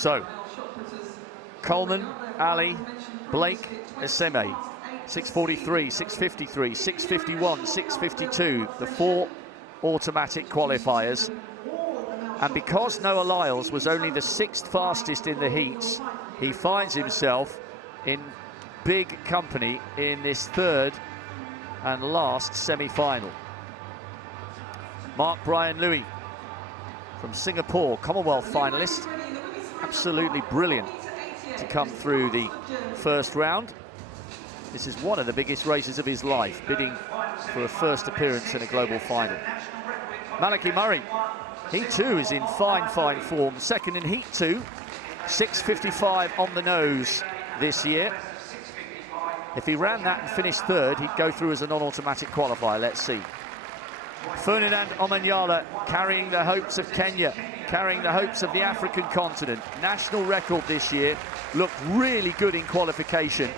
So, Coleman, Ali, Blake, Eseme, 6:43, 6:53, 6:51, 6:52, the 4 automatic qualifiers. And because Noah Lyles was only the 6th fastest in the heats, he finds himself in big company in this 3rd and last semi-final. Mark Brian Louis from Singapore, Commonwealth finalist, absolutely brilliant to come through the first round. This is one of the biggest races of his life, bidding for a first appearance in a global final. Malachy Murray, he too is in fine form, second in heat 2, 6:55 on the nose this year. If he ran that and finished 3rd, he'd go through as a non-automatic qualifier. Let's see. Ferdinand Omanyala carrying the hopes of Kenya, carrying the hopes of the African continent. National record this year, looked really good in qualification.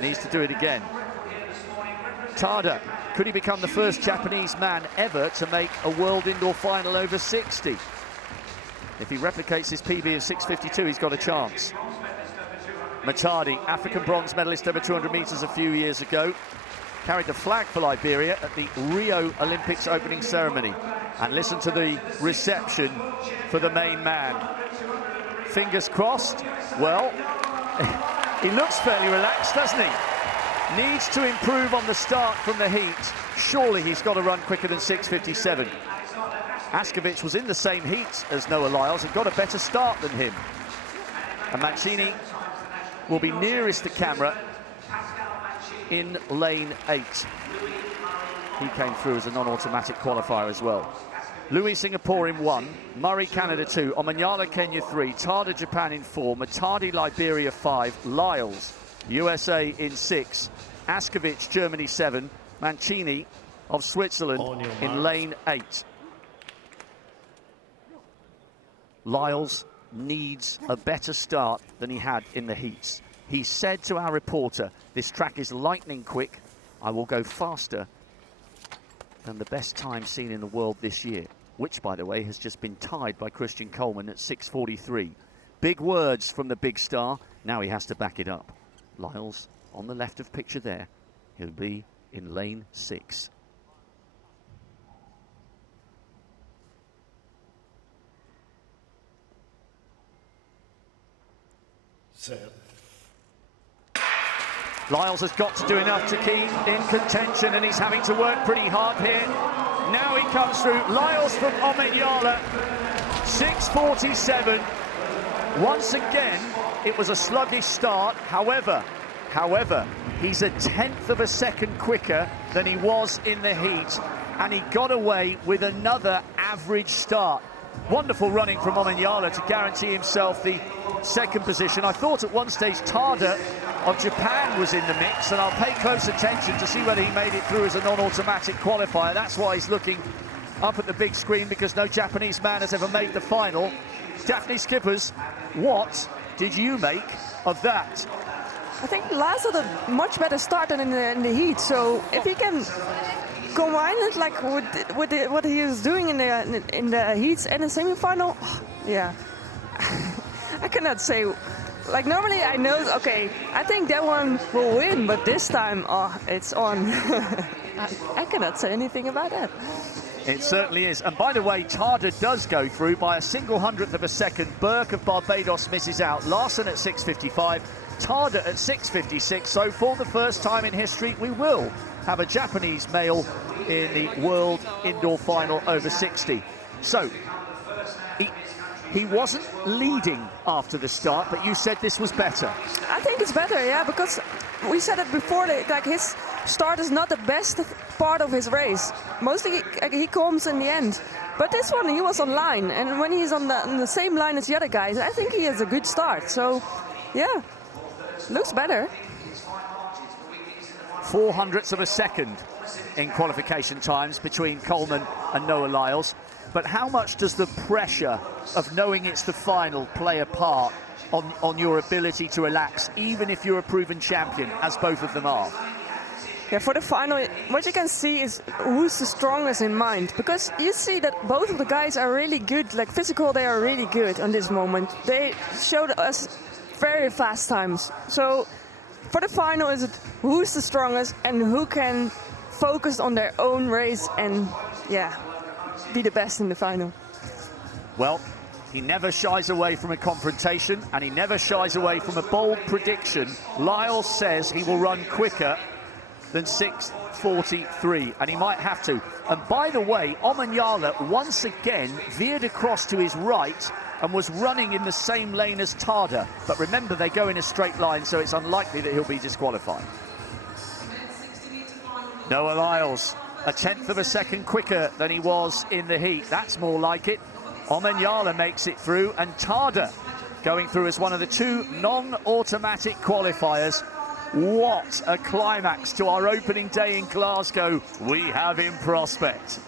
Needs to do it again. Tada, could he become the first Japanese man ever to make a world indoor final over 60? If he replicates his PB of 6:52, he's got a chance. Matadi, African bronze medalist over 200 meters a few years ago, carried the flag for Liberia at the Rio Olympics opening ceremony. And listen to the reception for the main man. Fingers crossed. Well, he looks fairly relaxed, doesn't he? Needs to improve on the start from the heat. Surely he's got to run quicker than 6:57. Askovic was in the same heat as Noah Lyles and got a better start than him. And Mancini will be nearest the camera in lane 8. He came through as a non-automatic qualifier as well. Louis Singapore in 1, Murray Canada 2, Omanyala Kenya 3, Tada Japan in 4, Matadi Liberia 5, Lyles USA in 6, Askovic Germany 7, Mancini of Switzerland in lane 8. Lyles needs a better start than he had in the heats. He said to our reporter, "This track is lightning quick. I will go faster than the best time seen in the world this year," which, by the way, has just been tied by Christian Coleman at 6:43. Big words from the big star. Now he has to back it up. Lyles on the left of picture there. He'll be in lane 6. Lyles has got to do enough to keep in contention, and he's having to work pretty hard here. Now he comes through. Lyles from Omanyala, 6:47. Once again, it was a sluggish start. However, he's a 1/10 of a second quicker than he was in the heat, and he got away with another average start. Wonderful running from Omanyala to guarantee himself the second position. I thought at one stage Tada of Japan was in the mix, and I'll pay close attention to see whether he made it through as a non-automatic qualifier. That's why he's looking up at the big screen, because no Japanese man has ever made the final. Daphne Skippers, what did you make of that? I think Lyles had a much better start than in the heat, so if he can combine it like with what he was doing in the heats and the semi-final, yeah. I cannot say. Like, normally I know, okay, I think that one will win, but this time, it's on. I cannot say anything about that. It certainly is. And by the way, Tada does go through by a single 100th of a second. Burke of Barbados misses out. Larson at 6:55, Tada at 6:56. So for the first time in history, we will have a Japanese male in the World Indoor Final over 60. So, he wasn't leading after the start, but you said this was better. I think it's better, yeah, because we said it before, like his start is not the best part of his race. Mostly he comes in the end. But this one, he was on line, and when he's on the same line as the other guys, I think he has a good start. So, yeah, looks better. 400ths of a second in qualification times between Coleman and Noah Lyles. But how much does the pressure of knowing it's the final play a part on your ability to relax, even if you're a proven champion, as both of them are? Yeah, for the final, what you can see is who's the strongest in mind, because you see that both of the guys are really good, like physical, they are really good on this moment. They showed us very fast times. So for the final, is it who's the strongest and who can focus on their own race and, yeah, be the best in the final. Well, he never shies away from a confrontation, and he never shies away from a bold prediction. Lyles says he will run quicker than 6:43, and he might have to. And by the way, Omanyala once again veered across to his right and was running in the same lane as Tada. But remember, they go in a straight line, so it's unlikely that he'll be disqualified. Noah Lyles, a tenth of a second quicker than he was in the heat. That's more like it. Omanyala makes it through, and Tada going through as one of the two non-automatic qualifiers. What a climax to our opening day in Glasgow we have in prospect.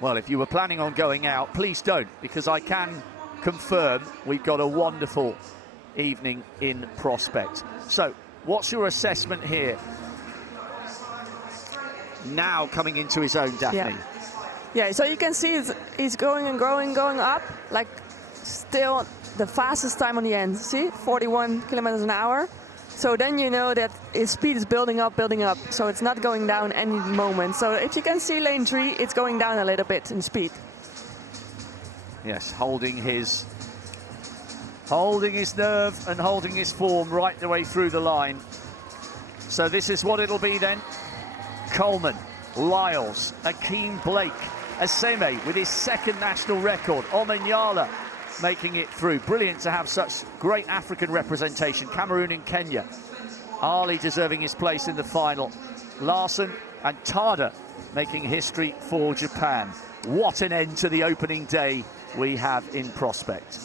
Well, if you were planning on going out, please don't, because I can confirm we've got a wonderful evening in prospect. So, what's your assessment here? Now coming into his own, Daphne. Yeah, so you can see he's going and going up, like still the fastest time on the end. See, 41 kilometers an hour. So then you know that his speed is building up. So it's not going down any moment. So if you can see lane 3, it's going down a little bit in speed. Yes, holding his nerve and holding his form right the way through the line. So this is what it'll be then. Coleman, Lyles, Akeem Blake, Aseme with his second national record, Omanyala making it through. Brilliant to have such great African representation, Cameroon and Kenya. Ali deserving his place in the final. Larson and Tada making history for Japan. What an end to the opening day we have in prospect.